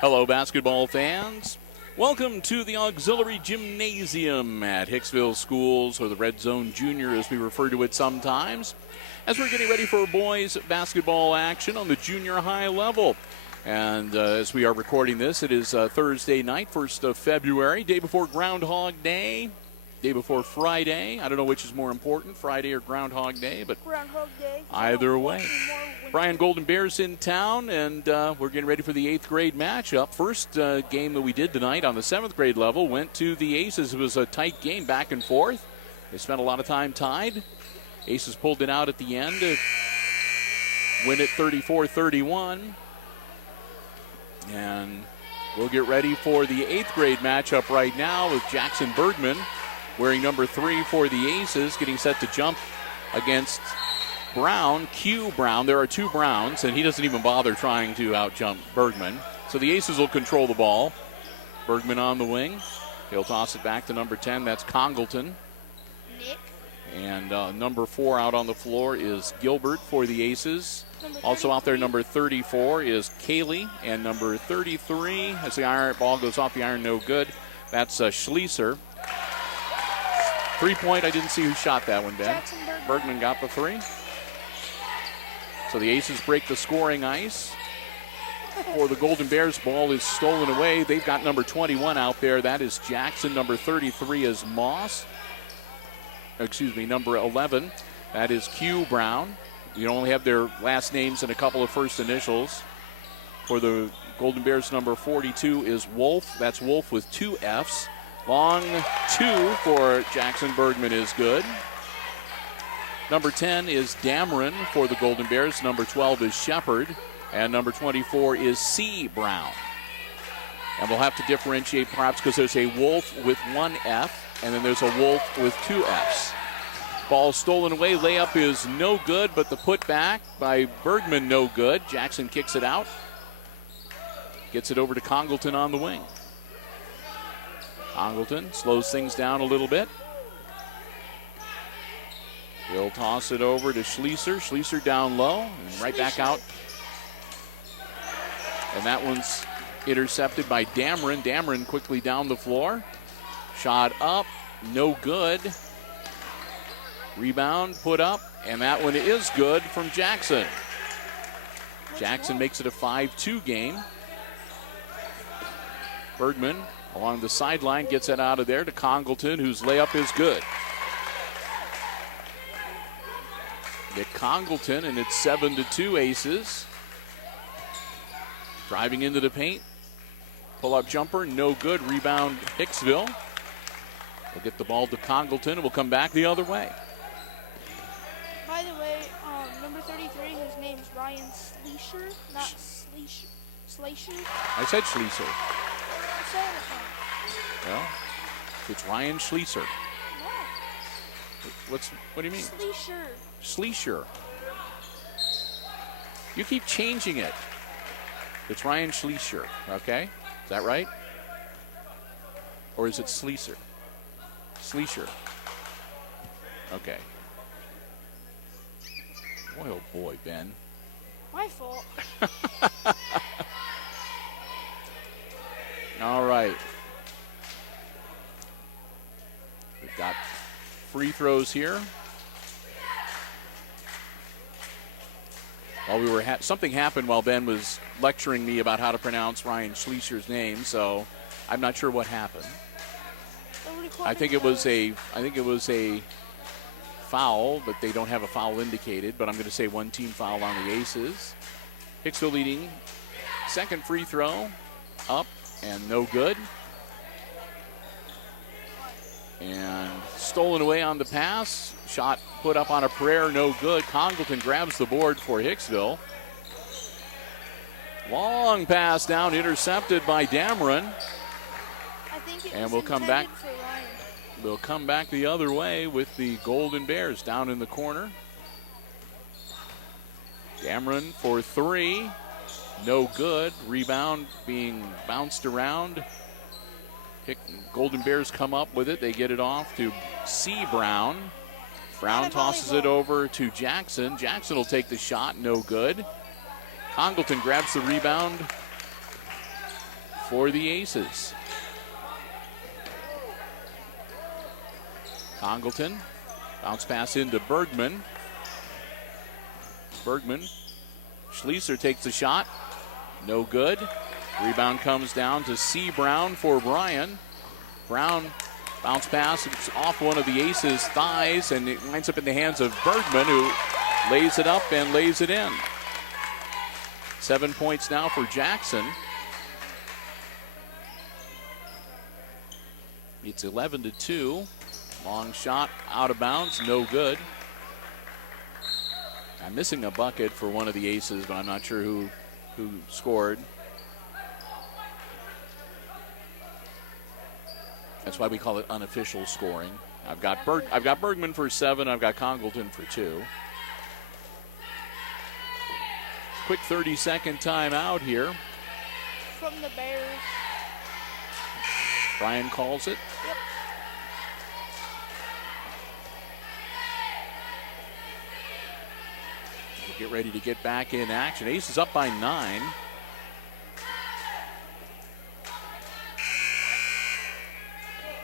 Hello, basketball fans. Welcome to the Auxiliary Gymnasium at Hicksville Schools, or the Red Zone Junior as we refer to it sometimes, as we're getting ready for boys basketball action on the junior high level. And as we are recording this, it is Thursday night, 1st of February, day before Groundhog Day, day before Friday. I don't know which is more important, Friday or Groundhog Day, but Groundhog Day. Either way. Bryan Golden Bears in town, and we're getting ready for the 8th grade matchup. First game that we did tonight on the 7th grade level went to the Aces. It was a tight game, back and forth. They spent a lot of time tied. Aces pulled it out at the end to win it 34-31. And we'll get ready for the 8th grade matchup right now with Jackson Bergman wearing number 3 for the Aces, getting set to jump against Brown, Q Brown. There are two Browns, and he doesn't even bother trying to out-jump Bergman. So the Aces will control the ball. Bergman on the wing. He'll toss it back to number 10. That's Congleton. Nick. And number 4 out on the floor is Gilbert for the Aces. Also out there, number 34 is Kaylee. And number 33, as the iron ball goes off the iron, no good. That's Schlieser. 3-point, I didn't see who shot that one, Ben. Bergman got the 3. So the Aces break the scoring ice. For the Golden Bears, ball is stolen away. They've got number 21 out there. That is Jackson. Number 33 is Moss. Excuse me, number 11. That is Q Brown. You only have their last names and a couple of first initials. For the Golden Bears, number 42 is Wolf. That's Wolf with 2 Fs. Long 2 for Jackson Bergman is good. Number 10 is Dameron for the Golden Bears. Number 12 is Shepard. And number 24 is C. Brown. And we'll have to differentiate perhaps because there's a Wolf with 1 F, and then there's a Wolf with 2 Fs. Ball stolen away. Layup is no good, but the putback by Bergman no good. Jackson kicks it out. Gets it over to Congleton on the wing. Congleton slows things down a little bit. He'll toss it over to Schlieser. Schlieser down low and right back out. And that one's intercepted by Dameron. Dameron quickly down the floor. Shot up, no good. Rebound put up, and that one is good from Jackson. Jackson makes it a 5-2 game. Bergman along the sideline gets it out of there to Congleton, whose layup is good. Get Congleton, and it's 7-2 Aces. Driving into the paint. Pull-up jumper, no good. Rebound, Hicksville. We'll get the ball to Congleton, and we'll come back the other way. By the way, number 33, his name's Ryan Schleicher, not Schleicher. I said Schlieser. I said it wrong. Well, it's Ryan Schlieser. No. What do you mean? Schleicher. Schlieser. You keep changing it. It's Ryan Schlieser, okay? Is that right? Or is it Schlieser? Schlieser. Okay. Boy, oh boy, Ben. My fault. All right. We've got free throws here. While we were something happened while Ben was lecturing me about how to pronounce Ryan Schleicher's name, so I'm not sure what happened. I think it was a foul, but they don't have a foul indicated, but I'm going to say one team foul on the Aces. Hicksville leading. Second free throw up and no good. And stolen away on the pass. Shot put up on a prayer, no good. Congleton grabs the board for Hicksville. Long pass down, intercepted by Dameron. And we'll come back. We'll come back the other way with the Golden Bears down in the corner. Dameron for 3. No good. Rebound being bounced around. Golden Bears come up with it. They get it off to C. Brown. Brown tosses it over to Jackson. Jackson will take the shot. No good. Congleton grabs the rebound. for the Aces. Congleton, bounce pass into Bergman. Schlieser takes the shot, no good. Rebound comes down to C. Brown for Bryan. Brown, bounce pass, it's off one of the Aces' thighs, and it winds up in the hands of Bergman, who lays it up and lays it in. 7 points now for Jackson. It's 11-2. Long shot out of bounds, no good. I'm missing a bucket for one of the Aces, but I'm not sure who scored. That's why we call it unofficial scoring. I've got Bergman for 7. I've got Congleton for 2. Quick 30-second timeout here. From the Bears. Bryan calls it. Yep. Get ready to get back in action. Ace is up by 9.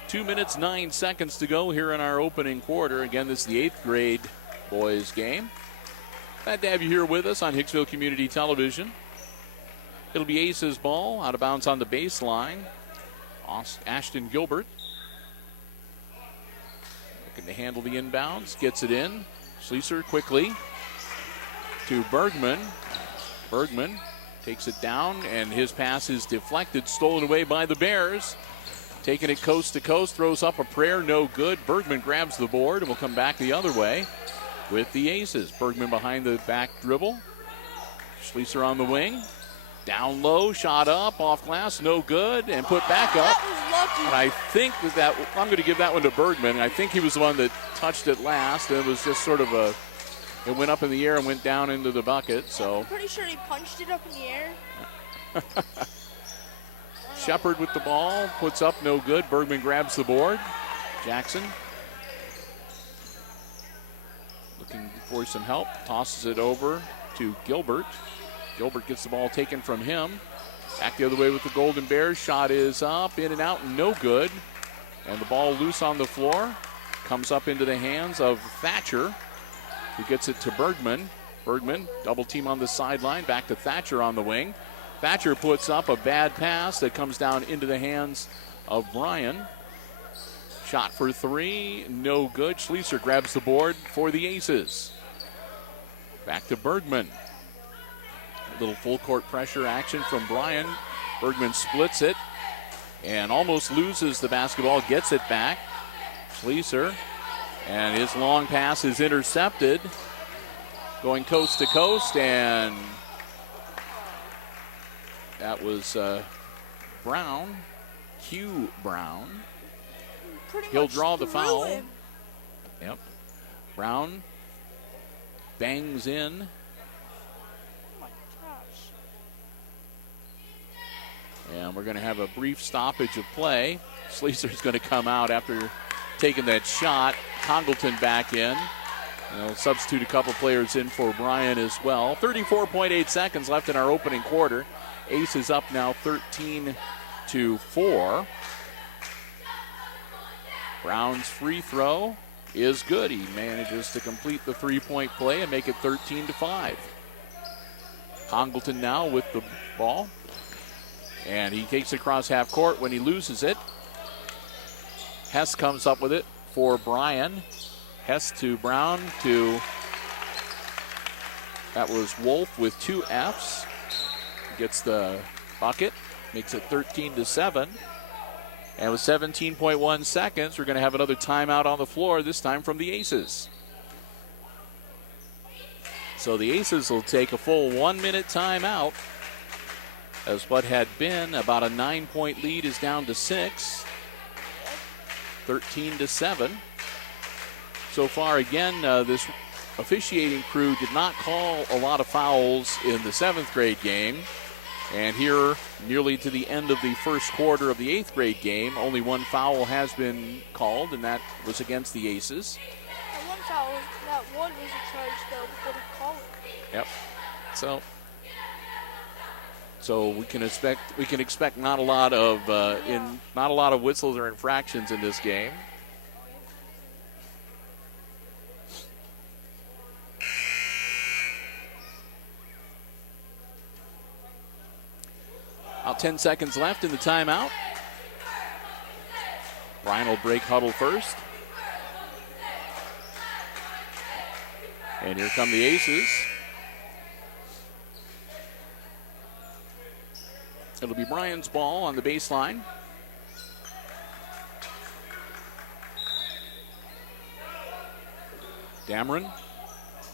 Two minutes, 9 seconds to go here in our opening quarter. Again, this is the 8th grade boys game. Glad to have you here with us on Hicksville Community Television. It'll be Aces ball, out of bounds on the baseline. Ashton Gilbert looking to handle the inbounds, gets it in. Schlieser quickly to Bergman. Bergman takes it down, and his pass is deflected, stolen away by the Bears. Taking it coast to coast, throws up a prayer, no good. Bergman grabs the board and will come back the other way with the Aces. Bergman behind the back dribble. Schlieser on the wing. Down low, shot up, off glass, no good, and put back up. That was lucky. And I think that I'm going to give that one to Bergman. I think he was the one that touched it last. It was just sort of it went up in the air and went down into the bucket. So I'm pretty sure he punched it up in the air. Shepard with the ball, puts up, no good. Bergman grabs the board. Jackson looking for some help, tosses it over to Gilbert. Gilbert gets the ball taken from him. Back the other way with the Golden Bears. Shot is up, in and out, no good. And the ball loose on the floor. Comes up into the hands of Thatcher, who gets it to Bergman. Bergman, double team on the sideline, back to Thatcher on the wing. Thatcher puts up a bad pass that comes down into the hands of Bryan. Shot for 3, no good. Schlieser grabs the board for the Aces. Back to Bergman. A little full court pressure action from Bryan. Bergman splits it and almost loses the basketball, gets it back. Schlieser, and his long pass is intercepted. Going coast to coast, and that was Brown, Hugh Brown. He'll draw the foul. Him. Yep. Brown bangs in. Oh my gosh. And we're going to have a brief stoppage of play. Schlieser's going to come out after taking that shot. Congleton back in. They'll substitute a couple players in for Bryan as well. 34.8 seconds left in our opening quarter. Ace is up now 13-4. Brown's free throw is good. He manages to complete the three-point play and make it 13-5. Congleton now with the ball. And he takes it across half court when he loses it. Hess comes up with it for Bryan. Hess to Brown to, that was Wolf with 2 Fs. Gets the bucket, makes it 13-7. And with 17.1 seconds, we're going to have another timeout on the floor, this time from the Aces. So the Aces will take a full 1-minute timeout, as what had been about a 9-point lead is down to 6. 13-7. So far, again, this officiating crew did not call a lot of fouls in the 7th grade game. And here, nearly to the end of the first quarter of the 8th grade game, only one foul has been called, and that was against the Aces. That one foul, that one was a charge, though, but they didn't call it. Yep. So So we can expect not a lot of whistles or infractions in this game. About 10 seconds left in the timeout. Bryan will break huddle first. And here come the Aces. It'll be Bryan's ball on the baseline. Dameron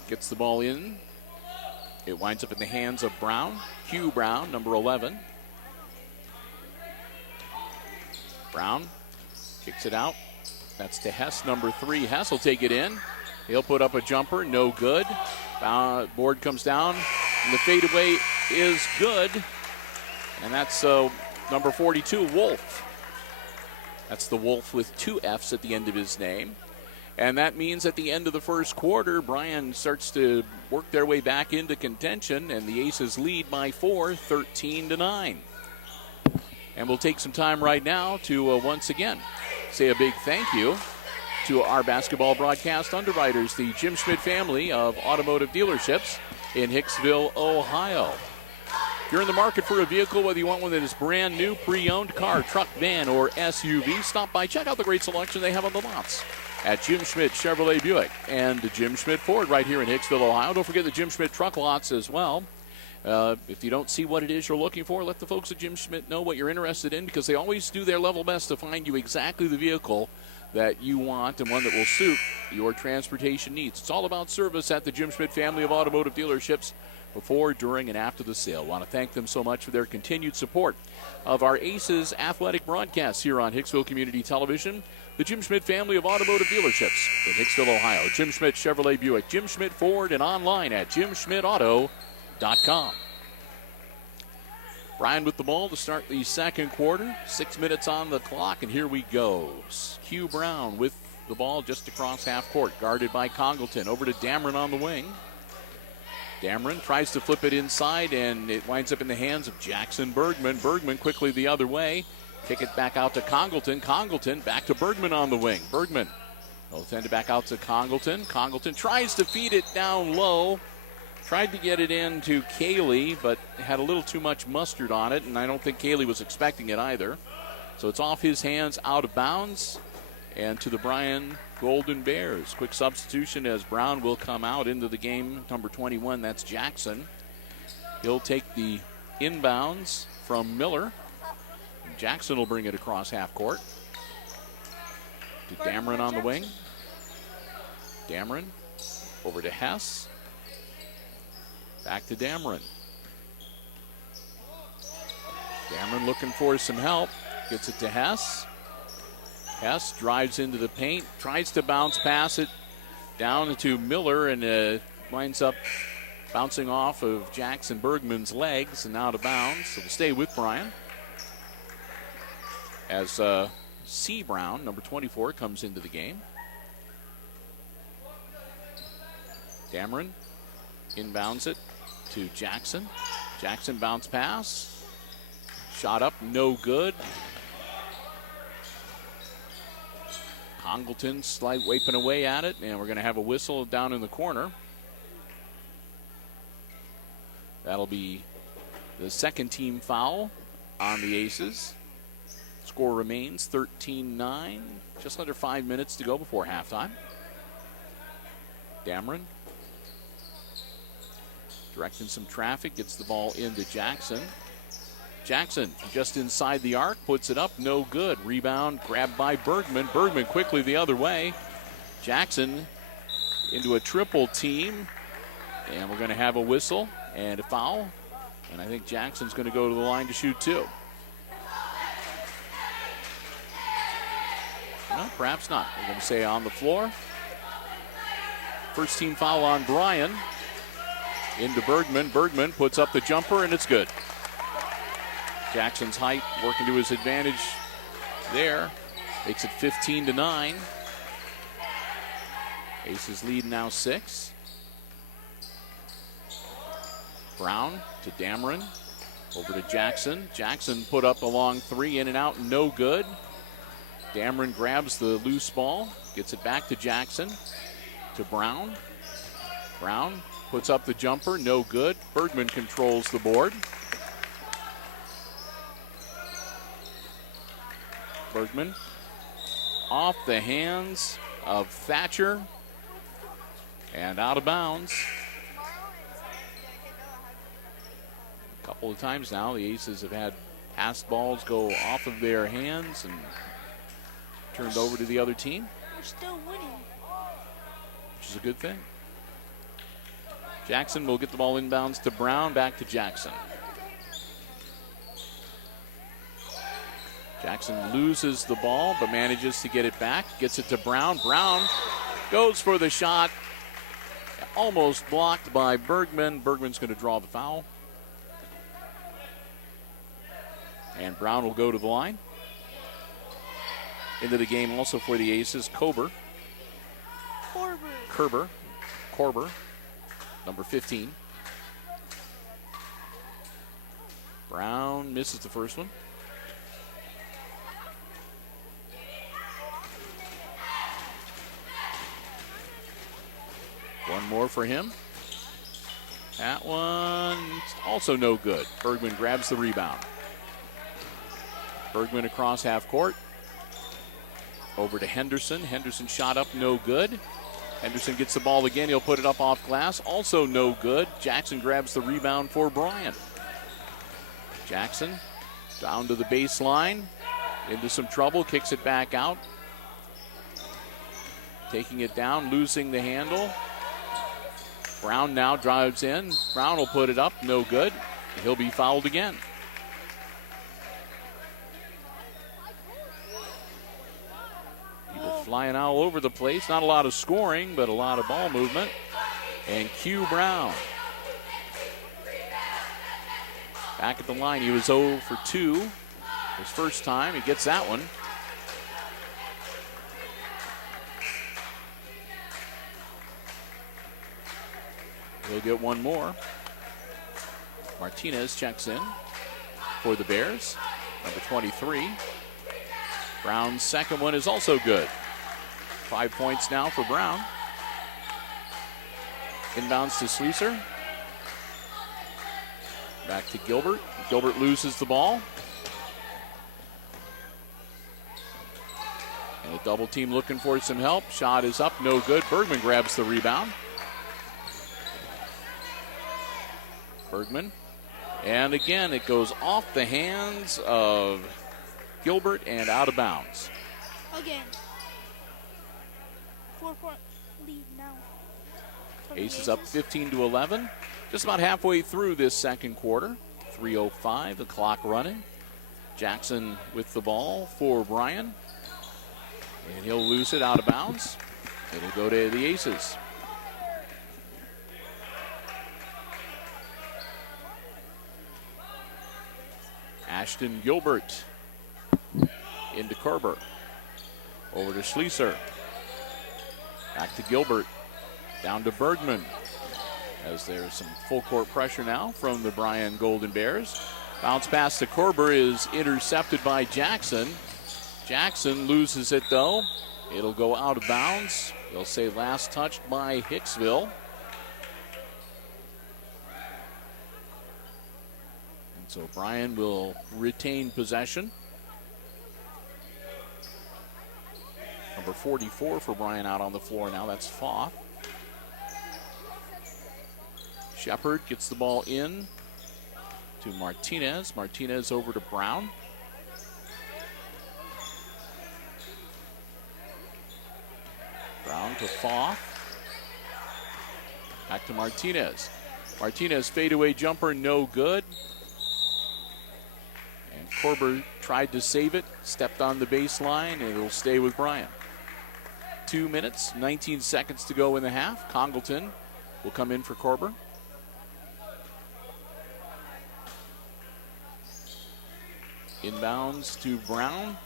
gets the ball in. It winds up in the hands of Brown. Hugh Brown, number 11. Brown kicks it out. That's to Hess, number 3. Hess will take it in. He'll put up a jumper, no good. Board comes down, and the fadeaway is good. And that's number 42, Wolf. That's the Wolf with 2 F's at the end of his name. And that means at the end of the first quarter, Bryan starts to work their way back into contention, and the Aces lead by 4, 13-9. And we'll take some time right now to once again say a big thank you to our basketball broadcast underwriters, the Jim Schmidt family of automotive dealerships in Hicksville, Ohio. If you're in the market for a vehicle, whether you want one that is brand new, pre-owned, car, truck, van, or SUV, stop by, check out the great selection they have on the lots at Jim Schmidt Chevrolet Buick and Jim Schmidt Ford right here in Hicksville, Ohio. Don't forget the Jim Schmidt truck lots as well. If you don't see what it is you're looking for, let the folks at Jim Schmidt know what you're interested in, because they always do their level best to find you exactly the vehicle that you want and one that will suit your transportation needs. It's all about service at the Jim Schmidt family of automotive dealerships before, during, and after the sale. I want to thank them so much for their continued support of our Aces athletic broadcasts here on Hicksville Community Television. The Jim Schmidt family of automotive dealerships in Hicksville, Ohio. Jim Schmidt Chevrolet Buick, Jim Schmidt Ford, and online at jimschmidtauto.com. Bryan with the ball to start the second quarter. 6 minutes on the clock, and here we go. Hugh Brown with the ball just across half court, guarded by Congleton. Over to Dameron on the wing. Dameron tries to flip it inside, and it winds up in the hands of Jackson Bergman. Bergman quickly the other way. Kick it back out to Congleton. Congleton back to Bergman on the wing. Bergman will send it back out to Congleton. Congleton tries to feed it down low. Tried to get it in to Cayley, but had a little too much mustard on it, and I don't think Cayley was expecting it either. So it's off his hands, out of bounds, and to the Bryan Golden Bears. Quick substitution as Brown will come out into the game. Number 21, that's Jackson. He'll take the inbounds from Miller. Jackson will bring it across half court to Dameron on the wing. Dameron over to Hess. Back to Dameron. Dameron looking for some help. Gets it to Hess. Hess drives into the paint, tries to bounce pass it down to Miller, and winds up bouncing off of Jackson Bergman's legs and out of bounds. So we'll stay with Bryan. As C. Brown, number 24, comes into the game. Dameron inbounds it to Jackson. Jackson bounce pass. Shot up, no good. Congleton slight wiping away at it, and we're going to have a whistle down in the corner. That'll be the second team foul on the Aces. Score remains 13-9. Just under 5 minutes to go before halftime. Dameron directing some traffic, gets the ball into Jackson. Jackson just inside the arc, puts it up, no good. Rebound grabbed by Bergman. Bergman quickly the other way. Jackson into a triple team, and we're going to have a whistle and a foul. And I think Jackson's going to go to the line to shoot two. No, perhaps not. We're going to say on the floor. First team foul on Bryan. Into Bergman. Bergman puts up the jumper, and it's good. Jackson's height working to his advantage there. Makes it 15-9. Aces lead now 6. Brown to Dameron. Over to Jackson. Jackson put up a long three, in and out, no good. Dameron grabs the loose ball, gets it back to Jackson, to Brown. Brown puts up the jumper, no good. Bergman controls the board. Bergman off the hands of Thatcher and out of bounds. A couple of times now, the Aces have had passed balls go off of their hands and turned over to the other team. We're still winning. Which is a good thing. Jackson will get the ball inbounds to Brown, back to Jackson. Jackson loses the ball, but manages to get it back. Gets it to Brown. Brown goes for the shot. Almost blocked by Bergman. Bergman's going to draw the foul. And Brown will go to the line. Into the game also for the Aces, Korber, number 15. Brown misses the first one. One more for him. That one also no good. Bergman grabs the rebound. Bergman across half court. Over to Henderson. Henderson shot up, no good. Henderson gets the ball again. He'll put it up off glass. Also no good. Jackson grabs the rebound for Bryan. Jackson down to the baseline. Into some trouble. Kicks it back out. Taking it down. Losing the handle. Brown now drives in. Brown will put it up. No good. He'll be fouled again. Flying all over the place. Not a lot of scoring, but a lot of ball movement. And Q Brown. Back at the line. He was 0 for 2. His first time. He gets that one. He'll get one more. Martinez checks in for the Bears. Number 23. Brown's second one is also good. 5 points now for Brown. Inbounds to Sleeser. Back to Gilbert. Gilbert loses the ball. And a double team looking for some help. Shot is up, no good. Bergman grabs the rebound. Bergman. And again, it goes off the hands of Gilbert and out of bounds. Again. 4-point lead now. Aces up 15-11. Just about halfway through this second quarter. 3:05, the clock running. Jackson with the ball for Bryan. And he'll lose it out of bounds. It'll go to the Aces. Ashton Gilbert into Korber. Over to Sleeser. Back to Gilbert. Down to Bergman. As there's some full court pressure now from the Bryan Golden Bears. Bounce pass to Korber is intercepted by Jackson. Jackson loses it though. It'll go out of bounds. They'll say last touched by Hicksville. And so Bryan will retain possession. Number 44 for Bryan out on the floor now. That's Foth. Shepard gets the ball in to Martinez. Martinez over to Brown. Brown to Foth. Back to Martinez. Martinez fadeaway jumper, no good. And Korber tried to save it, stepped on the baseline, and it'll stay with Bryan. 2 minutes, 19 seconds to go in the half. Congleton will come in for Korber. Inbounds to Brown.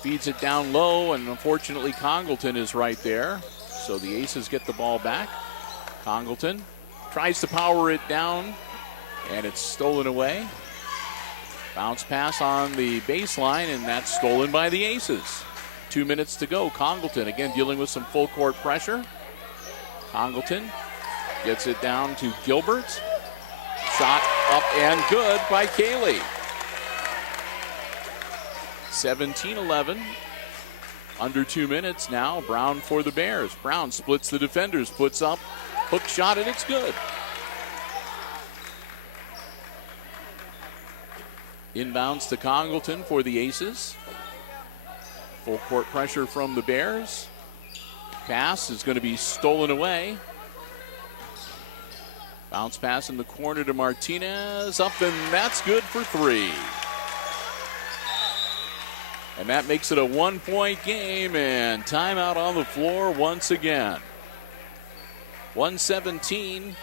Feeds it down low, and unfortunately Congleton is right there. So the Aces get the ball back. Congleton tries to power it down, and it's stolen away. Bounce pass on the baseline, and that's stolen by the Aces. 2 minutes to go. Congleton again dealing with some full court pressure. Congleton gets it down to Gilbert. Shot up and good by Cayley. 17-11. Under 2 minutes now. Brown for the Bears. Brown splits the defenders, puts up hook shot, and it's good. Inbounds to Congleton for the Aces. Full court pressure from the Bears. Pass is going to be stolen away. Bounce pass in the corner to Martinez. Up, and that's good for 3. And that makes it a 1-point game, and timeout on the floor once again. 1:17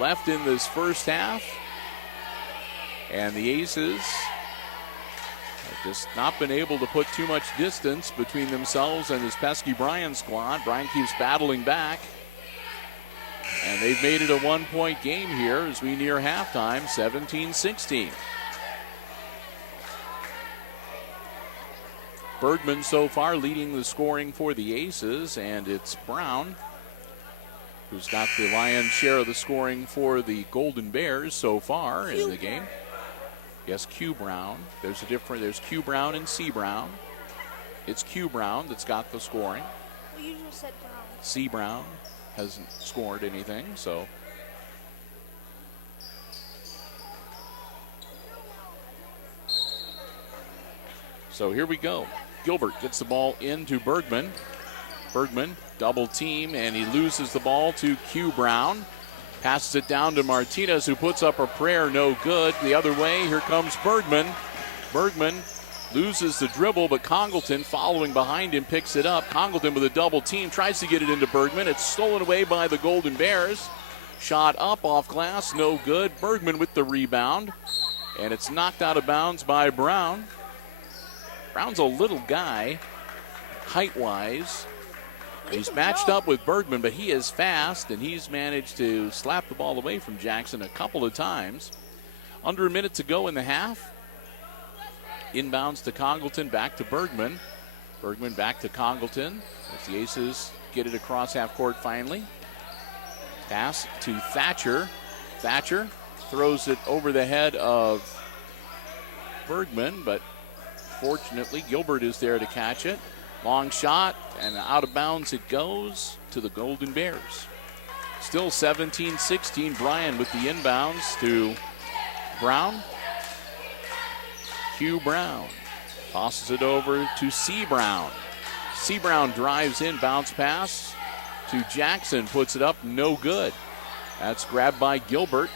left in this first half. And the Aces have just not been able to put too much distance between themselves and this pesky Bryan squad. Bryan keeps battling back. And they've made it a 1-point game here as we near halftime, 17-16. Bergman so far leading the scoring for the Aces, and it's Brown who's got the lion's share of the scoring for the Golden Bears so far in the game. Yes, Q Brown. There's Q Brown and C Brown. It's Q Brown that's got the scoring. Well, you just said Brown. C Brown hasn't scored anything, so. So here we go. Gilbert gets the ball into Bergman. Bergman double team, and he loses the ball to Q Brown. Passes it down to Martinez, who puts up a prayer, no good. The other way, here comes Bergman. Bergman loses the dribble, but Congleton following behind him picks it up. Congleton with a double team, tries to get it into Bergman. It's stolen away by the Golden Bears. Shot up off glass, no good. Bergman with the rebound, and it's knocked out of bounds by Brown. Brown's a little guy, height-wise. He's matched up with Bergman, but he is fast, and he's managed to slap the ball away from Jackson a couple of times. Under a minute to go in the half. Inbounds to Congleton, back to Bergman. Bergman back to Congleton as the Aces get it across half court finally. Pass to Thatcher. Thatcher throws it over the head of Bergman, but fortunately Gilbert is there to catch it. Long shot, and out of bounds it goes to the Golden Bears. Still 17-16. Bryan with the inbounds to Brown. Q Brown tosses it over to C Brown. C Brown drives in, bounce pass to Jackson, puts it up, no good. That's grabbed by Gilbert.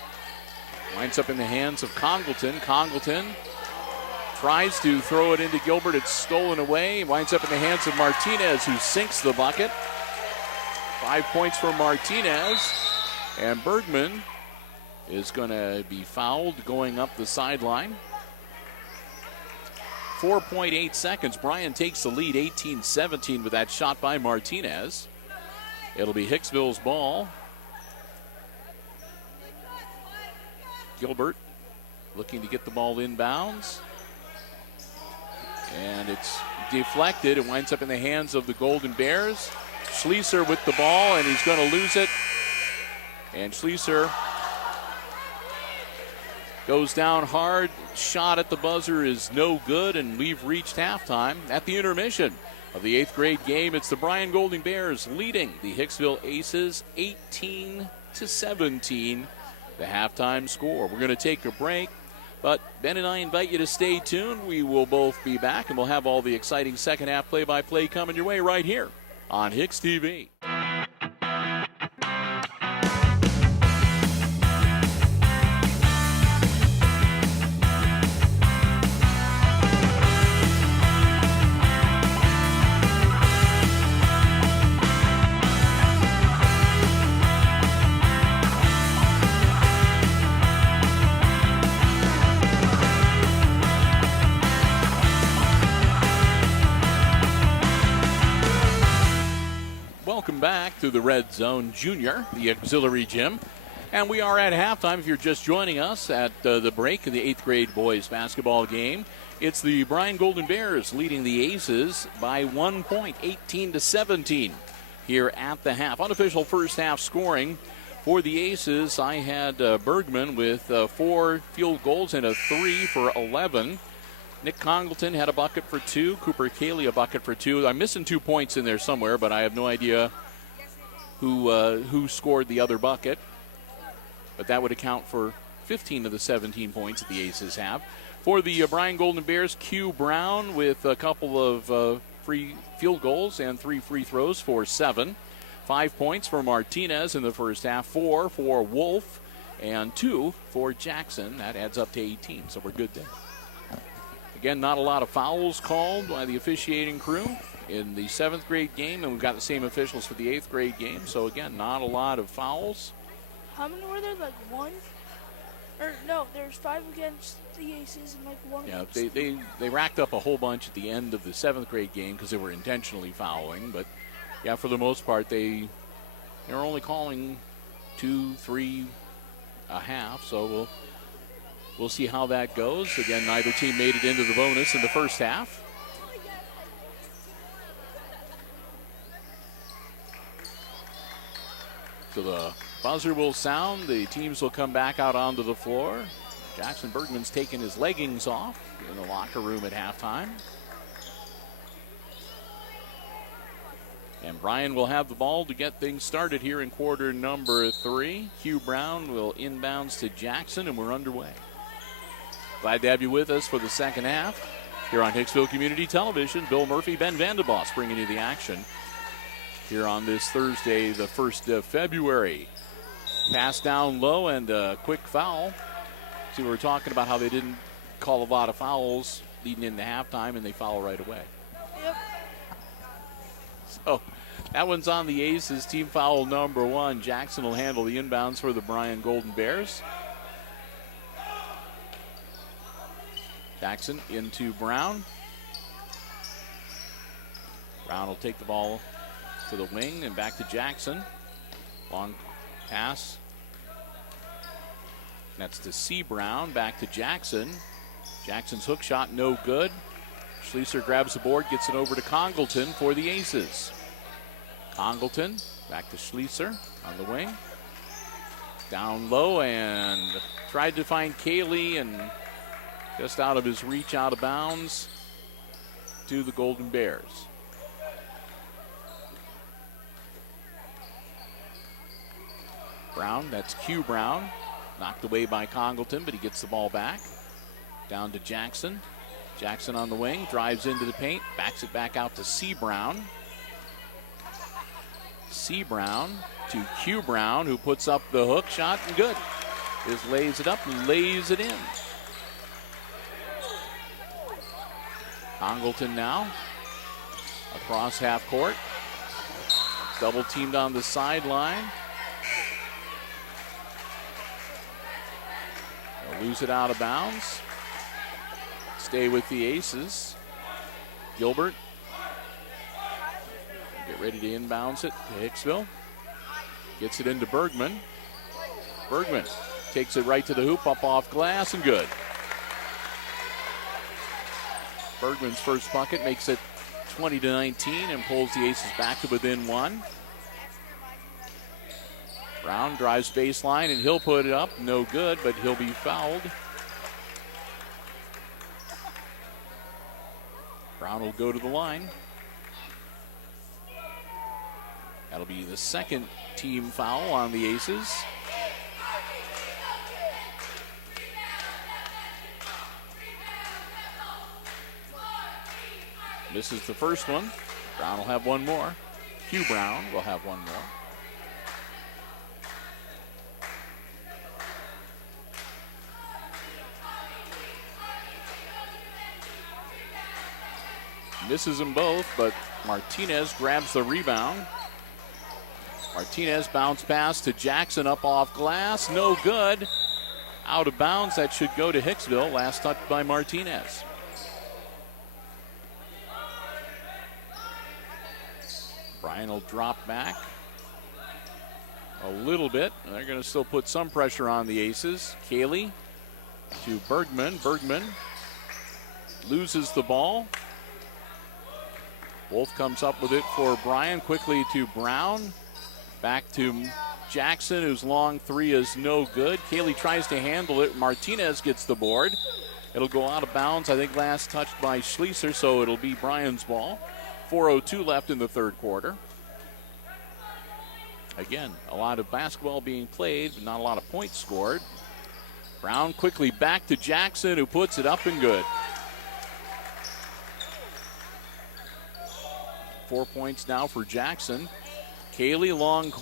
Winds up in the hands of Congleton. Congleton tries to throw it into Gilbert. It's stolen away. Winds up in the hands of Martinez, who sinks the bucket. 5 points for Martinez. And Bergman is going to be fouled going up the sideline. 4.8 seconds. Bryan takes the lead 18-17 with that shot by Martinez. It'll be Hicksville's ball. Gilbert looking to get the ball inbounds. And it's deflected. It winds up in the hands of the Golden Bears. Schlieser with the ball, and he's going to lose it. And Schlieser goes down hard. Shot at the buzzer is no good, and we've reached halftime. At the intermission of the 8th grade game, it's the Bryan Golden Bears leading the Hicksville Aces 18-17, the halftime score. We're going to take a break. But Ben and I invite you to stay tuned. We will both be back, and we'll have all the exciting second half play-by-play coming your way right here on HIX-TV. Welcome back to the Red Zone Junior, the auxiliary gym And we are at halftime. If you're just joining us at the break of the 8th grade boys basketball game, it's the Bryan Golden Bears leading the Aces by 1 point, 18-17 here at the half. Unofficial first half scoring for the Aces. I had Bergman with 4 field goals and a 3 for 11. Nick Congleton had a bucket for 2. Cooper Cayley a bucket for 2. I'm missing 2 points in there somewhere, but I have no idea who scored the other bucket. But that would account for 15 of the 17 points that the Aces have. For the Bryan Golden Bears, Q Brown with a couple of free field goals and 3 free throws for 7. 5 points for Martinez in the first half, 4 for Wolf, and 2 for Jackson. That adds up to 18, so we're good there. Again, not a lot of fouls called by the officiating crew in the 7th grade game, and we've got the same officials for the 8th grade game. So again, not a lot of fouls. How many were there? Like 1? Or no, there's 5 against the Aces and like 1 Yeah, against they racked up a whole bunch at the end of the 7th grade game because they were intentionally fouling. But yeah, for the most part, they're only calling 2, 3 a half. So we'll see how that goes. Again, neither team made it into the bonus in the first half. So the buzzer will sound. The teams will come back out onto the floor. Jackson Bergman's taking his leggings off in the locker room at halftime. And Bryan will have the ball to get things started here in quarter number 3. Hugh Brown will inbounds to Jackson, and we're underway. Glad to have you with us for the second half. Here on Hicksville Community Television, Bill Murphy, Ben VANDENBOS bringing you the action here on this Thursday, the 1st of February. Pass down low and a quick foul. See, we were talking about how they didn't call a lot of fouls leading into halftime, and they foul right away. Yep. So that one's on the Aces. Team foul number 1. Jackson will handle the inbounds for the Bryan Golden Bears. Jackson into Brown. Brown will take the ball to the wing and back to Jackson. Long pass. That's to C. Brown. Back to Jackson. Jackson's hook shot no good. Schleeser grabs the board, gets it over to Congleton for the Aces. Congleton back to Schleeser on the wing. Down low and tried to find Cayley and just out of his reach, out of bounds to the Golden Bears. Brown, that's Q Brown. Knocked away by Congleton, but he gets the ball back. Down to Jackson. Jackson on the wing, drives into the paint, backs it back out to C. Brown. C. Brown to Q Brown, who puts up the hook shot, and good. Just lays it up and lays it in. Congleton now across half court. Double teamed on the sideline. They'll lose it out of bounds. Stay with the Aces. Gilbert. Get ready to inbounds it to Hicksville. Gets it into Bergman. Bergman takes it right to the hoop, up off glass, and good. Bergman's first bucket makes it 20-19 and pulls the Aces back to within 1. Brown drives baseline, and he'll put it up. No good, but he'll be fouled. Brown will go to the line. That'll be the second team foul on the Aces. Misses the first one. Brown will have one more. Hugh Brown will have one more. Misses them both, but Martinez grabs the rebound. Martinez bounce pass to Jackson up off glass. No good. Out of bounds. That should go to Hicksville. Last touch by Martinez. Bryan will drop back. a little bit. They're going to still put some pressure on the Aces. Kaylee to Bergman. Bergman loses the ball. Wolf comes up with it for Bryan. Quickly to Brown. Back to Jackson, whose long three is no good. Kaylee tries to handle it. Martinez gets the board. It'll go out of bounds, I think last touched by Schlieser, so it'll be Bryan's ball. 4:02 left in the third quarter. Again, a lot of basketball being played, but not a lot of points scored. Brown quickly back to Jackson, who puts it up and good. 4 points now for Jackson. Kaylee, long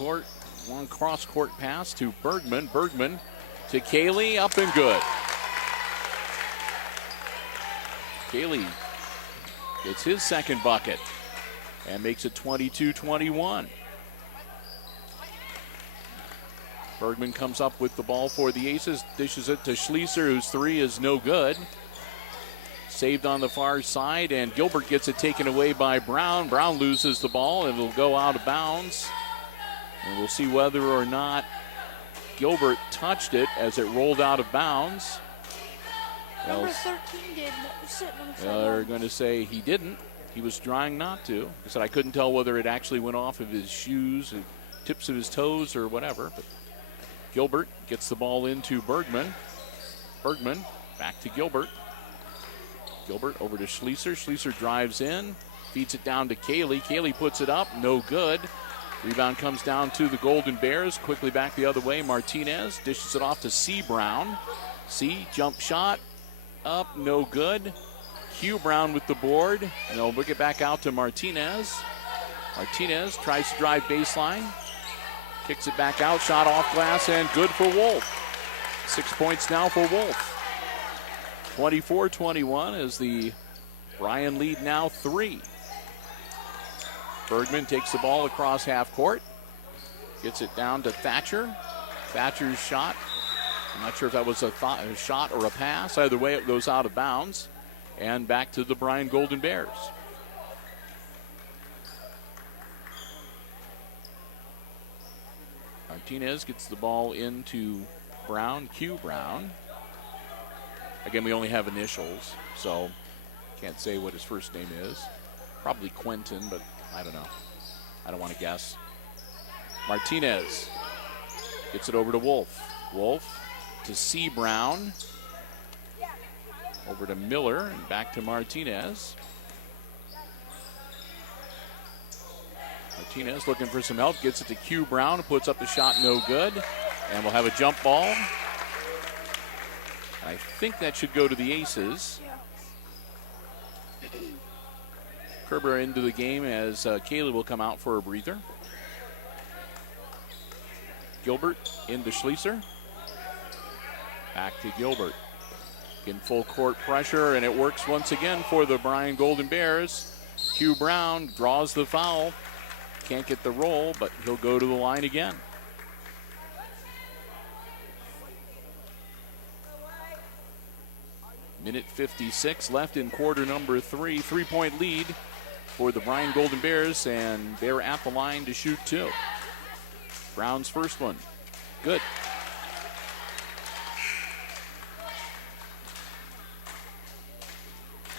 cross-court pass to Bergman. Bergman to Kaylee, up and good. Kaylee gets his second bucket and makes it 22-21. Bergman comes up with the ball for the Aces, dishes it to Schlieser, whose three is no good. Saved on the far side, and Gilbert gets it taken away by Brown. Brown loses the ball, and it'll go out of bounds. And we'll see whether or not Gilbert touched it as it rolled out of bounds. Number 13 did. They're going to say he didn't. He was trying not to. He said, I couldn't tell whether it actually went off of his shoes, tips of his toes, or whatever. But Gilbert gets the ball into Bergman. Bergman back to Gilbert. Gilbert over to Schlieser. Schlieser drives in, feeds it down to Kaylee. Kaylee puts it up, no good. Rebound comes down to the Golden Bears. Quickly back the other way. Martinez dishes it off to C. Brown. C. Jump shot. Up, no good. Q. Brown with the board. And they'll bring it back out to Martinez. Martinez tries to drive baseline. Kicks it back out. Shot off glass and good for Wolf. 6 points now for Wolf. 24-21 is the Bryan lead now 3. Bergman takes the ball across half court. Gets it down to Thatcher. Thatcher's shot. I'm not sure if that was a shot or a pass. Either way, it goes out of bounds. And back to the Bryan Golden Bears. Martinez gets the ball into Brown. Q. Brown. Again, we only have initials, so can't say what his first name is. Probably Quentin, but I don't know. I don't want to guess. Martinez gets it over to Wolf. Wolf to C. Brown. Over to Miller and back to Martinez. Martinez looking for some help. Gets it to Q. Brown. Puts up the shot, no good. And we'll have a jump ball. I think that should go to the Aces. Yeah. Kerber into the game as Kaylee will come out for a breather. Gilbert into Schlieser. Back to Gilbert. In full court pressure, and it works once again for the Bryan Golden Bears. Q. Brown draws the foul. Can't get the roll, but he'll go to the line again. Minute 56 left in quarter number 3. 3-point lead for the Bryan Golden Bears, and they're at the line to shoot 2. Brown's first one. Good.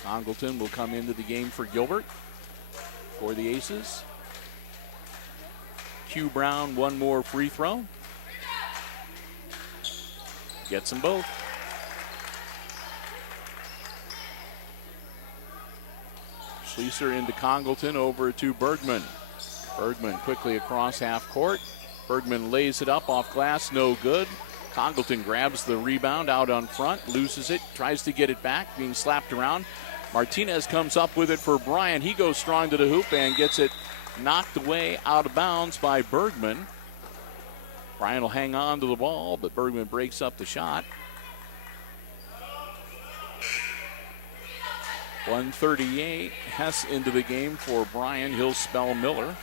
Congleton will come into the game for Gilbert for the Aces. Q. Brown, one more free throw. Gets them both. Schlieser into Congleton, over to Bergman. Bergman quickly across half court. Bergman lays it up off glass, no good. Congleton grabs the rebound out on front, loses it, tries to get it back, being slapped around. Martinez comes up with it for Bryan. He goes strong to the hoop and gets it knocked away out of bounds by Bergman. Bryan will hang on to the ball, but Bergman breaks up the shot. 1:38, Hess into the game for Bryan. He'll spell Miller.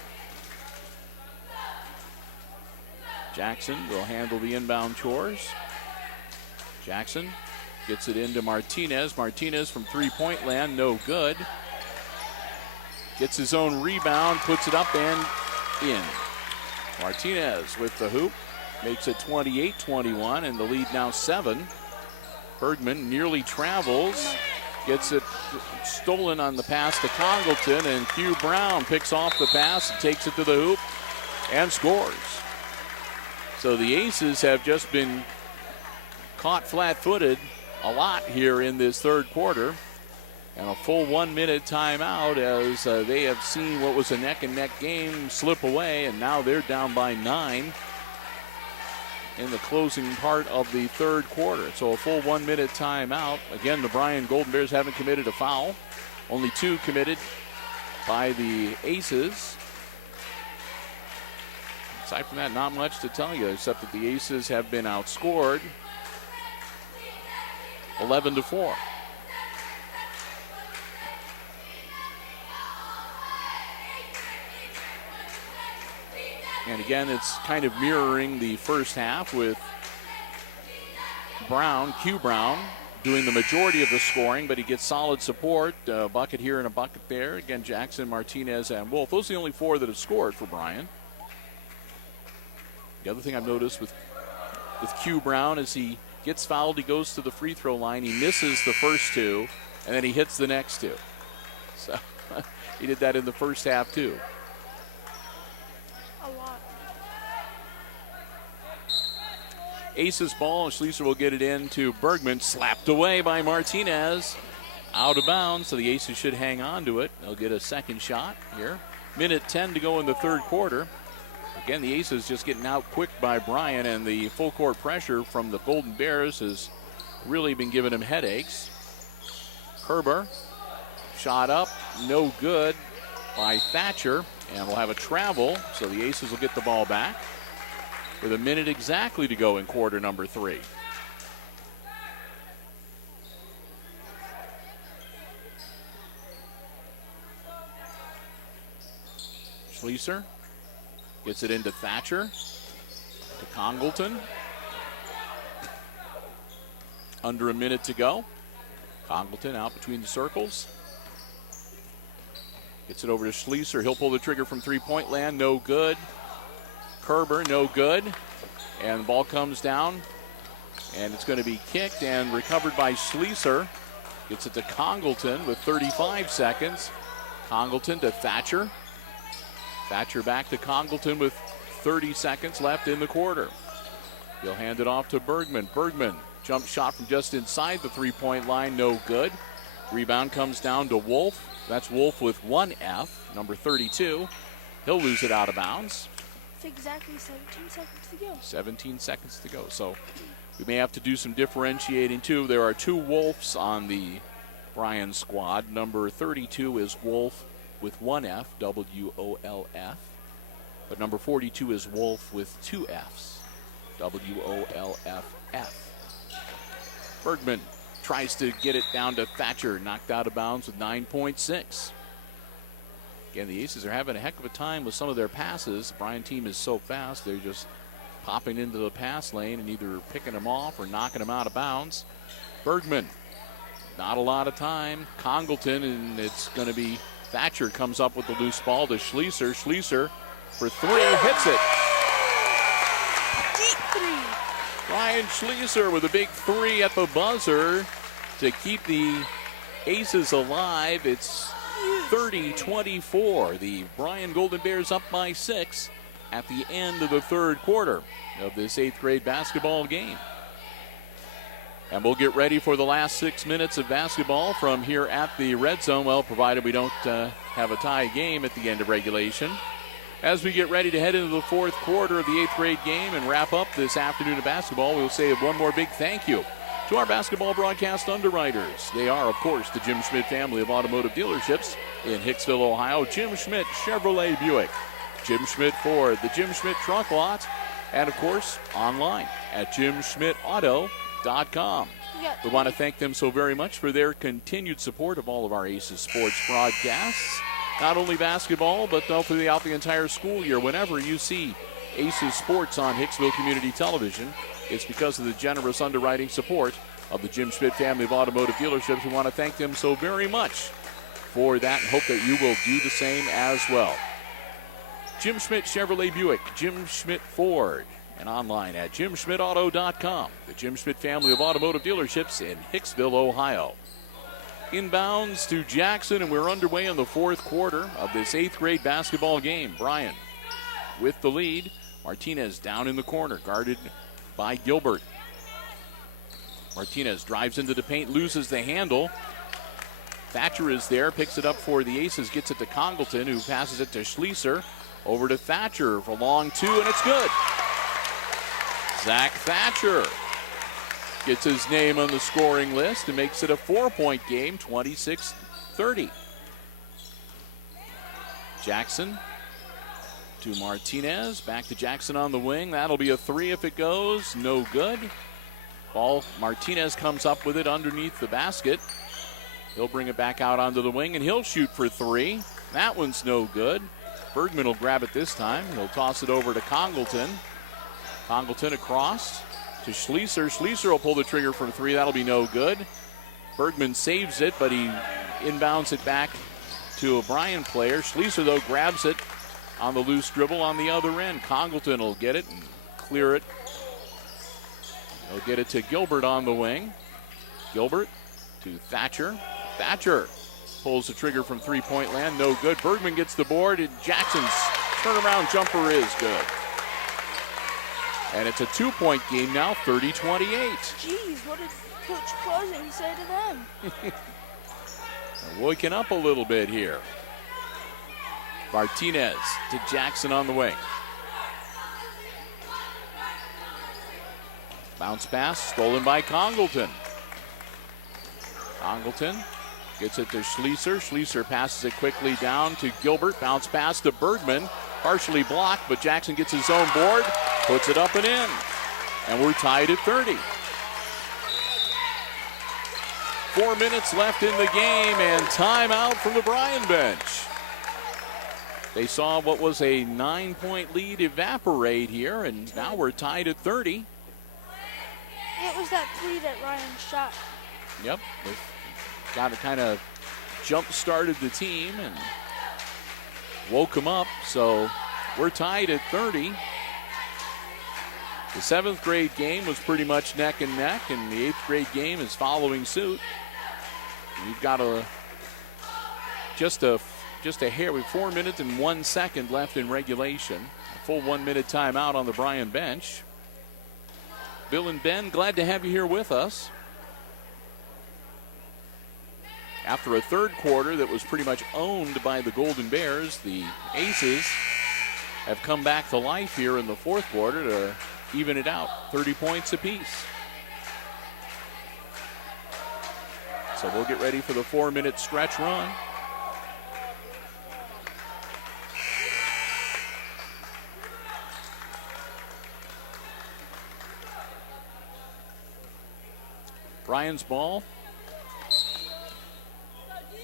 Jackson will handle the inbound chores. Jackson gets it into Martinez. Martinez from three-point land, no good. Gets his own rebound, puts it up and in. Martinez with the hoop. Makes it 28-21, and the lead now 7. Bergman nearly travels. Gets it stolen on the pass to Congleton, and Hugh Brown picks off the pass and takes it to the hoop and scores. So the Aces have just been caught flat-footed a lot here in this third quarter. And a full 1 minute timeout as they have seen what was a neck-and-neck game slip away, and now they're down by 9 in the closing part of the third quarter. So a full 1 minute timeout. Again, the Bryan Golden Bears haven't committed a foul. Only 2 committed by the Aces. Aside from that, not much to tell you, except that the Aces have been outscored 11-4. And again, it's kind of mirroring the first half with Q Brown, doing the majority of the scoring, but he gets solid support, a bucket here and a bucket there. Again, Jackson, Martinez, and Wolf. Those are the only 4 that have scored for Bryan. The other thing I've noticed with Q Brown is he gets fouled, he goes to the free throw line, he misses the first 2, and then he hits the next 2. So he did that in the first half too. Aces ball, and Schleiser will get it in to Bergman. Slapped away by Martinez. Out of bounds, so the Aces should hang on to it. They'll get a second shot here. Minute 10 to go in the third quarter. Again, the Aces just getting out quick by Bryan, and the full court pressure from the Golden Bears has really been giving him headaches. Kerber, shot up, no good by Thatcher, and we'll have a travel, so the Aces will get the ball back with a minute exactly to go in quarter number 3. Schleiser gets it into Thatcher, to Congleton. Under a minute to go. Congleton out between the circles. Gets it over to Schleiser. He'll pull the trigger from three-point land. No good. Kerber, no good. And the ball comes down. And it's going to be kicked and recovered by Schleiser. Gets it to Congleton with 35 seconds. Congleton to Thatcher. Thatcher back to Congleton with 30 seconds left in the quarter. He'll hand it off to Bergman. Bergman, jump shot from just inside the three-point line, no good. Rebound comes down to Wolf. That's Wolf with 1 F, number 32. He'll lose it out of bounds. It's exactly 17 seconds to go. 17 seconds to go. So we may have to do some differentiating too. There are 2 Wolves on the Bryan squad. Number 32 is Wolf with 1 F, W-O-L-F. But number 42 is Wolf with 2 Fs, W-O-L-F-F. Bergman tries to get it down to Thatcher, knocked out of bounds with 9.6. Again, the Aces are having a heck of a time with some of their passes. The Bryan team is so fast, they're just popping into the pass lane and either picking them off or knocking them out of bounds. Bergman, not a lot of time. Congleton, and it's going to be Thatcher comes up with the loose ball to Schleiser. Schleiser for 3, hits it. Deep 3. Ryan Schleiser with a big 3 at the buzzer to keep the Aces alive. It's 30-24. The Bryan Golden Bears up by 6 at the end of the third quarter of this 8th grade basketball game. And we'll get ready for the last 6 minutes of basketball from here at the Red Zone, well, provided we don't have a tie game at the end of regulation. As we get ready to head into the fourth quarter of the 8th grade game and wrap up this afternoon of basketball, we'll say one more big thank you to our basketball broadcast underwriters. They are, of course, the Jim Schmidt family of automotive dealerships in Hicksville, Ohio. Jim Schmidt Chevrolet Buick, Jim Schmidt Ford, the Jim Schmidt Truck Lot, and, of course, online at JimSchmidtAuto.com. We want to thank them so very much for their continued support of all of our Aces sports broadcasts. Not only basketball, but throughout the entire school year. Whenever you see Aces sports on Hicksville Community Television, it's because of the generous underwriting support of the Jim Schmidt family of automotive dealerships. We want to thank them so very much for that and hope that you will do the same as well. Jim Schmidt Chevrolet Buick, Jim Schmidt Ford, and online at jimschmidtauto.com. The Jim Schmidt family of automotive dealerships in Hicksville, Ohio. Inbounds to Jackson, and we're underway in the fourth quarter of this 8th grade basketball game. Bryan with the lead. Martinez down in the corner, guarded by Gilbert. Martinez drives into the paint, loses the handle. Thatcher is there, picks it up for the Aces, gets it to Congleton, who passes it to Schlieser. Over to Thatcher for long two, and it's good. Zach Thatcher gets his name on the scoring list and makes it a 4-point game, 26-30. Jackson to Martinez, back to Jackson on the wing. That'll be a 3 if it goes, no good. Ball, Martinez comes up with it underneath the basket. He'll bring it back out onto the wing, and he'll shoot for 3. That one's no good. Bergman will grab it this time. He'll toss it over to Congleton. Congleton across to Schlieser. Schlieser will pull the trigger for 3. That'll be no good. Bergman saves it, but he inbounds it back to a Bryan player. Schlieser, though, grabs it on the loose dribble on the other end. Congleton will get it and clear it. He'll get it to Gilbert on the wing. Gilbert to Thatcher. Thatcher pulls the trigger from three-point land. No good. Bergman gets the board, and Jackson's turnaround jumper is good. And it's a 2-point game now, 30-28. Jeez, what did Coach Closing say to them? They're waking up a little bit here. Martinez to Jackson on the wing. Bounce pass stolen by Congleton. Congleton gets it to Schlieser. Schlieser passes it quickly down to Gilbert. Bounce pass to Bergman. Partially blocked, but Jackson gets his own board, puts it up and in. And we're tied at 30. 4 minutes left in the game, and timeout from the Bryan bench. They saw what was a 9-point lead evaporate here, and now we're tied at 30. It was that 3 that Ryan shot. Yep, they've got to kind of jump-started the team and woke them up, so we're tied at 30. The 7th grade game was pretty much neck and neck, and the 8th grade game is following suit. We've got just a hair with 4 minutes and 1 second left in regulation. A full 1 minute timeout on the Bryan bench. Bill and Ben, glad to have you here with us. After a third quarter that was pretty much owned by the Golden Bears, the Aces have come back to life here in the fourth quarter to even it out, 30 points apiece. So we'll get ready for the 4-minute stretch run. Bryan's ball.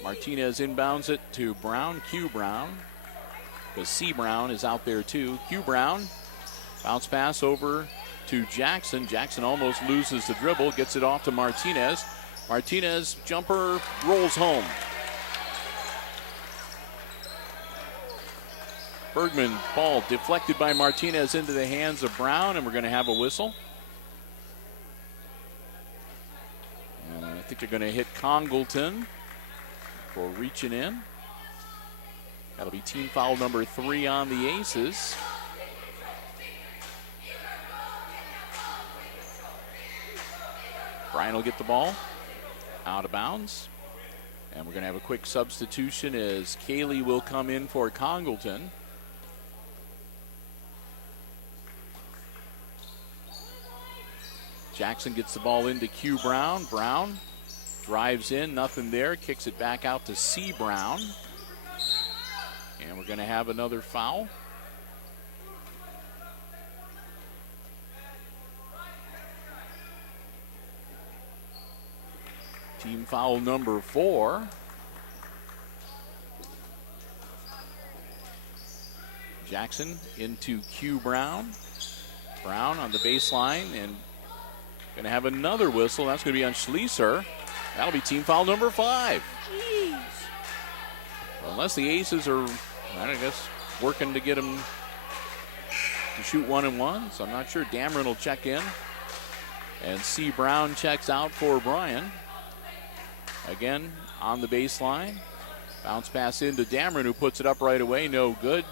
Martinez inbounds it to Brown, Q Brown, because C Brown is out there too. Q Brown, bounce pass over to Jackson. Jackson almost loses the dribble, gets it off to Martinez. Martinez, jumper, rolls home. Bergman, ball deflected by Martinez into the hands of Brown, and we're going to have a whistle. And I think they're going to hit Congleton for reaching in. That'll be team foul number 3 on the Aces. Bryan will get the ball out of bounds. And we're going to have a quick substitution as Cayley will come in for Congleton. Jackson gets the ball into Q Brown. Brown drives in, nothing there, kicks it back out to C Brown. And we're going to have another foul. Team foul number 4. Jackson into Q Brown. Brown on the baseline and going to have another whistle. That's going to be on Schlieser. That'll be team foul number 5. Jeez. Well, unless the Aces are, I guess, working to get him to shoot 1 and 1. So I'm not sure. Dameron will check in. And C. Brown checks out for Bryan. Again, on the baseline. Bounce pass into Dameron, who puts it up right away. No good.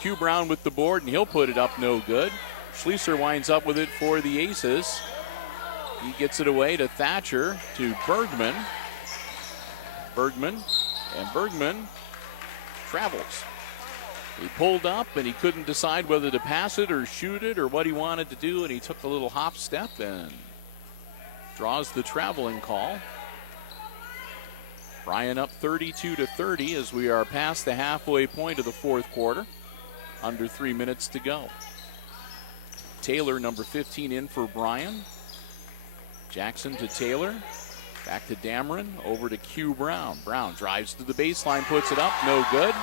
Q. Brown with the board, and he'll put it up. No good. Schlieser winds up with it for the Aces. He gets it away to Thatcher, to Bergman. Bergman travels. He pulled up, and he couldn't decide whether to pass it or shoot it or what he wanted to do, and he took a little hop step and draws the traveling call. Bryan up 32-30 as we are past the halfway point of the fourth quarter. Under 3 minutes to go. Taylor, number 15, in for Bryan. Jackson to Taylor. Back to Dameron. Over to Q. Brown. Brown drives to the baseline, puts it up. No good.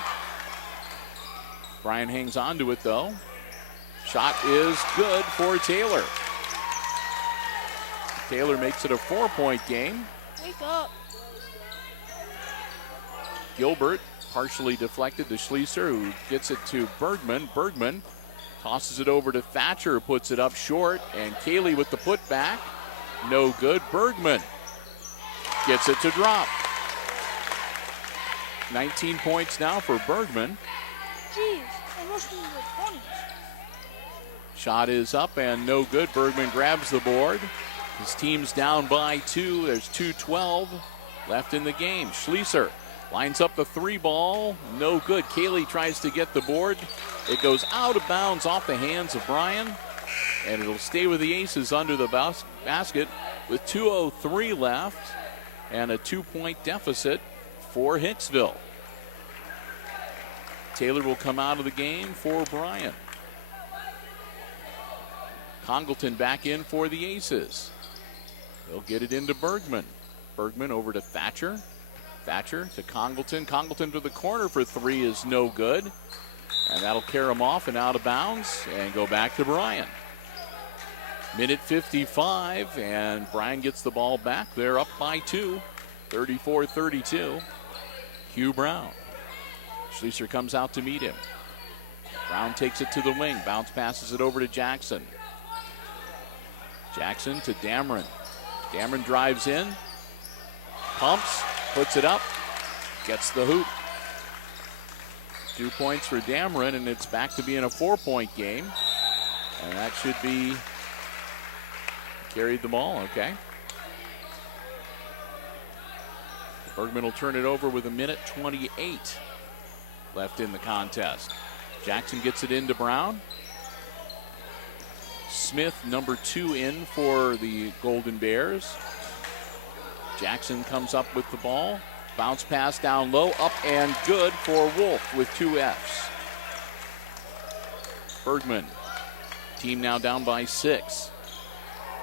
Bryan hangs on to it, though. Shot is good for Taylor. Taylor makes it a 4-point game. Wake up. Gilbert partially deflected to Schlieser, who gets it to Bergman. Bergman tosses it over to Thatcher, who puts it up short. And Cayley with the putback. No good. Bergman gets it to drop. 19 points now for Bergman. Jeez, almost in the 20s. Shot is up and no good. Bergman grabs the board. His team's down by 2. There's 2:12 left in the game. Schlieser lines up the 3 ball. No good. Cayley tries to get the board. It goes out of bounds off the hands of Bryan. And it'll stay with the Aces under the basket with 2:03 left and a 2-point deficit for Hicksville. Taylor will come out of the game for Bryan. Congleton back in for the Aces. They'll get it into Bergman. Bergman over to Thatcher. Thatcher to Congleton. Congleton to the corner for 3 is no good. And that'll carry him off and out of bounds and go back to Bryan. Minute 55, and Bryan gets the ball back. They're up by 2, 34-32. Q. Brown. Schlieser comes out to meet him. Brown takes it to the wing. Bounce passes it over to Jackson. Jackson to Dameron. Dameron drives in. Pumps. Puts it up. Gets the hoop. 2 points for Dameron, and it's back to being a 4-point game. And that should be carried the ball, okay. Bergman will turn it over with a minute 28 left in the contest. Jackson gets it into Brown. Smith, number 2, in for the Golden Bears. Jackson comes up with the ball. Bounce pass down low, up and good for Wolf with 2 Fs. Bergman, team now down by 6.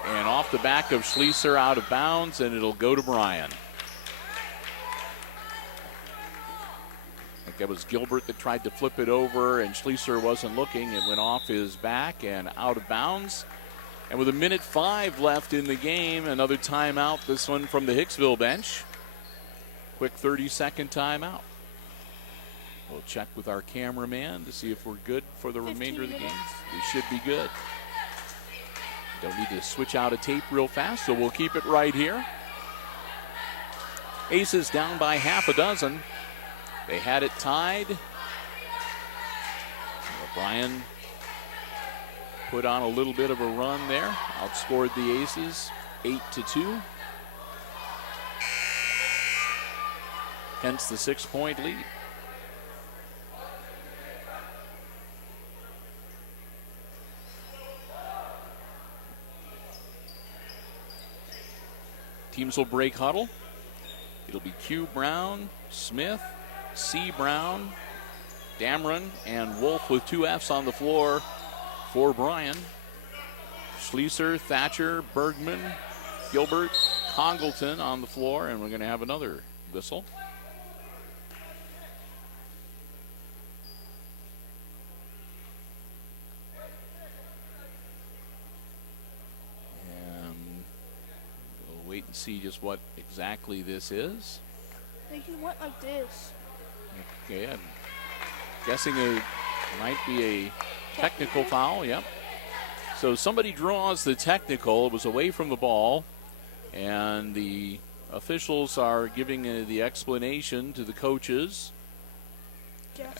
And off the back of Schlieser, out of bounds, and it'll go to Bryan. I think that was Gilbert that tried to flip it over, and Schlieser wasn't looking. It went off his back and out of bounds. And with a minute 5 left in the game, another timeout, this one from the Hicksville bench. Quick 30-second timeout. We'll check with our cameraman to see if we're good for the remainder of the game. We should be good. Don't need to switch out a tape real fast, so we'll keep it right here. Aces down by half a dozen. They had it tied. Bryan put on a little bit of a run there. Outscored the Aces 8-2. Hence the 6-point lead. Teams will break huddle. It'll be Q. Brown, Smith, C. Brown, Dameron, and Wolf with 2 Fs on the floor for Bryan. Schlieser, Thatcher, Bergman, Gilbert, Congleton on the floor, and we're going to have another whistle. Wait and see just what exactly this is. I think he went like this. Okay, I'm guessing a Might be a technical foul, yep. So somebody draws the technical. It was away from the ball, and the officials are giving the explanation to the coaches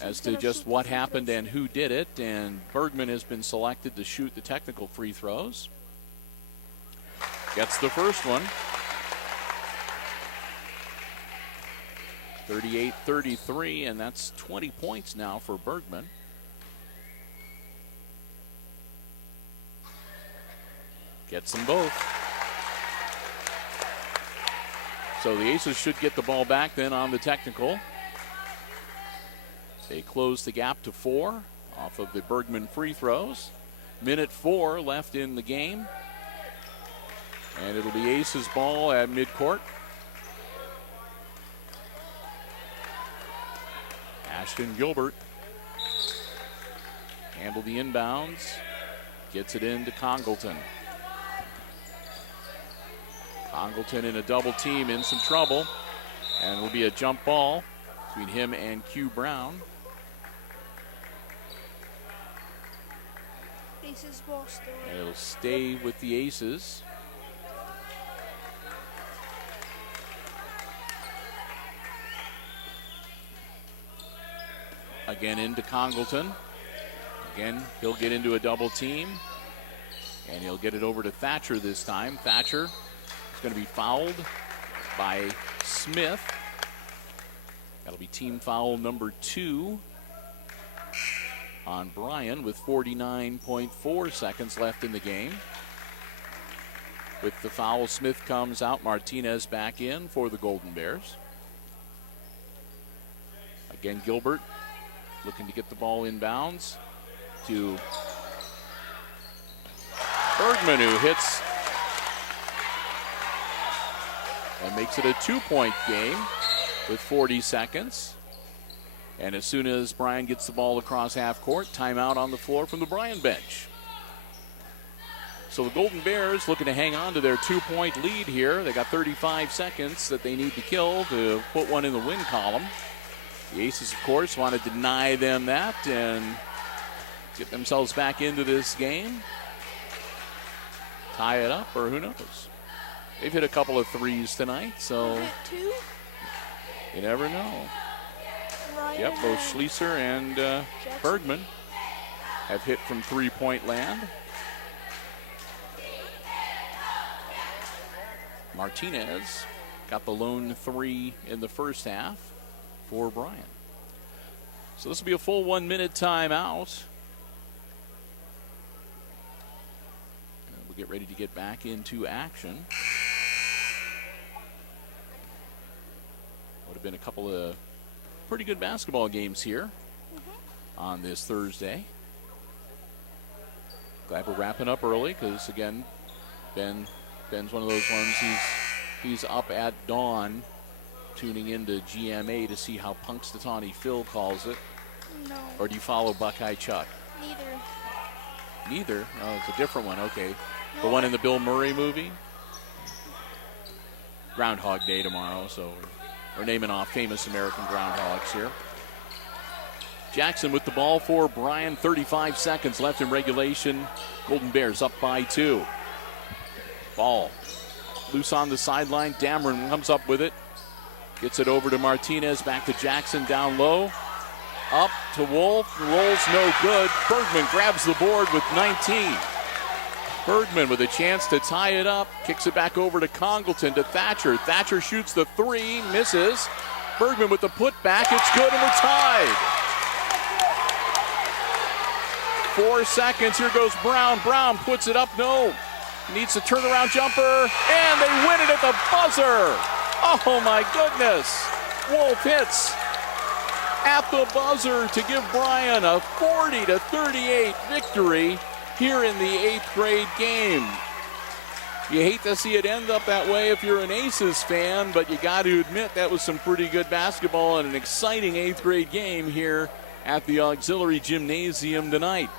as to just what happened and who did it. And Bergman has been selected to shoot the technical free throws. Gets the first one. 38-33, and that's 20 points now for Bergman. Gets them both. So the Aces should get the ball back then on the technical. They close the gap to 4 off of the Bergman free throws. Minute 4 left in the game. And it'll be Aces ball at midcourt. Ashton Gilbert handled the inbounds. Gets it into Congleton. Congleton in a double team, in some trouble. And it'll be a jump ball between him and Q Brown. Aces ball still. And it'll stay with the Aces. Again into Congleton. Again, he'll get into a double team. And he'll get it over to Thatcher this time. Thatcher is going to be fouled by Smith. That'll be team foul number 2 on Bryan with 49.4 seconds left in the game. With the foul, Smith comes out. Martinez back in for the Golden Bears. Again, Gilbert looking to get the ball inbounds to Bergman, who hits and makes it a 2-point game with 40 seconds. And as soon as Bryan gets the ball across half court, timeout on the floor from the Bryan bench. So the Golden Bears looking to hang on to their 2-point lead here. They got 35 seconds that they need to kill to put one in the win column. The Aces, of course, want to deny them that and get themselves back into this game. Tie it up, or who knows? They've hit a couple of threes tonight, so Two? You never know. Ryan Yep, both Schlieser and Bergman have hit from three-point land. Martinez got the lone 3 in the first half for Bryan. So this will be a full 1-minute timeout. We'll get ready to get back into action. Would have been a couple of pretty good basketball games here on this Thursday. Glad we're wrapping up early because, again, Ben's one of those ones, he's up at dawn tuning into GMA to see how Punxsutawney Phil calls it. No. Or do you follow Buckeye Chuck? Neither. Neither? Oh, it's a different one. Okay. No, The one in the Bill Murray movie? Groundhog Day tomorrow, so we're naming off famous American groundhogs here. Jackson with the ball for Bryan. 35 seconds left in regulation. Golden Bears up by 2. Ball loose on the sideline. Dameron comes up with it. Gets it over to Martinez. Back to Jackson down low. Up to Wolf. Rolls no good. Bergman grabs the board with 19. Bergman with a chance to tie it up. Kicks it back over to Congleton to Thatcher. Thatcher shoots the 3. Misses. Bergman with the putback. It's good and we're tied. 4 seconds. Here goes Brown. Brown puts it up. No. Needs a turnaround jumper. And they win it at the buzzer. Oh my goodness. Wolf hits at the buzzer to give Bryan a 40-38 victory here in the 8th grade game. You hate to see it end up that way if you're an Aces fan, but you got to admit that was some pretty good basketball and an exciting 8th grade game here at the Auxiliary Gymnasium tonight.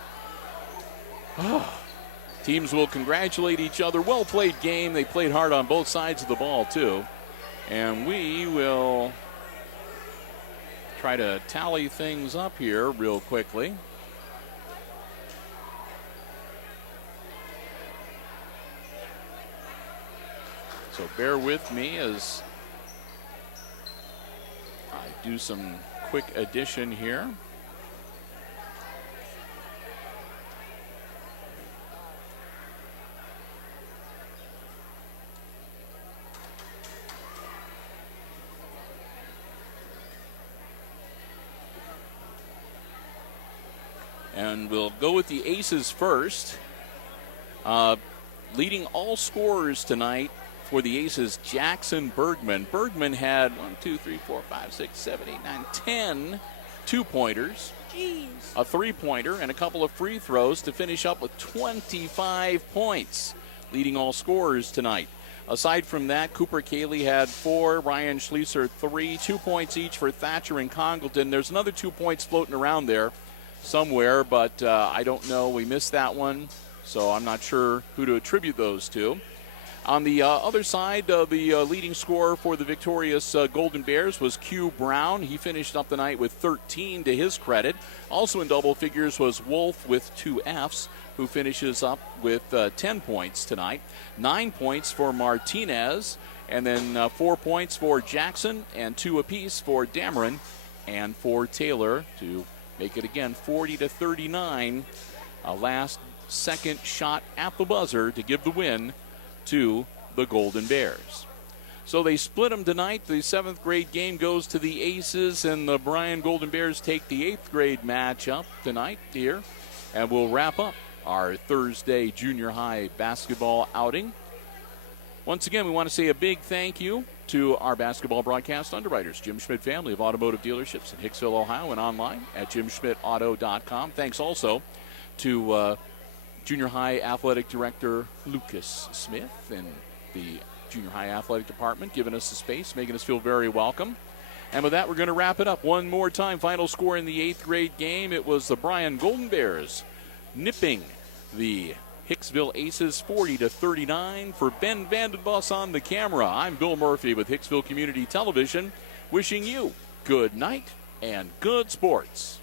Teams will congratulate each other. Well played game. They played hard on both sides of the ball too. And we will try to tally things up here real quickly. So bear with me as I do some quick addition here. And we'll go with the Aces first. Leading all scorers tonight for the Aces, Jackson Bergman. Bergman had 10 two-pointers, a three-pointer, and a couple of free throws to finish up with 25 points, leading all scorers tonight. Aside from that, Cooper Cayley had 4, Ryan Schlieser 3, 2 points each for Thatcher and Congleton. There's another 2 points floating around there somewhere, but I don't know. We missed that one, so I'm not sure who to attribute those to. On the other side, the leading scorer for the victorious Golden Bears was Q Brown. He finished up the night with 13 to his credit. Also in double figures was Wolf with 2 Fs, who finishes up with 10 points tonight. 9 points for Martinez, and then 4 points for Jackson, and 2 apiece for Dameron and for Taylor to make it again 40-39. A last second shot at the buzzer to give the win to the Golden Bears. So they split them tonight. The 7th grade game goes to the Aces, and the Bryan Golden Bears take the 8th grade matchup tonight here. And we'll wrap up our Thursday junior high basketball outing. Once again, we want to say a big thank you to our basketball broadcast underwriters, Jim Schmidt family of automotive dealerships in Hicksville, Ohio, and online at jimschmidtauto.com. Thanks also to Junior High Athletic Director Lucas Smith and the Junior High Athletic Department giving us the space, making us feel very welcome. And with that, we're going to wrap it up one more time. Final score in the 8th grade game, it was the Bryan Golden Bears nipping the Hicksville Aces 40-39. For Ben Vandenboss on the camera, I'm Bill Murphy with Hicksville Community Television, wishing you good night and good sports.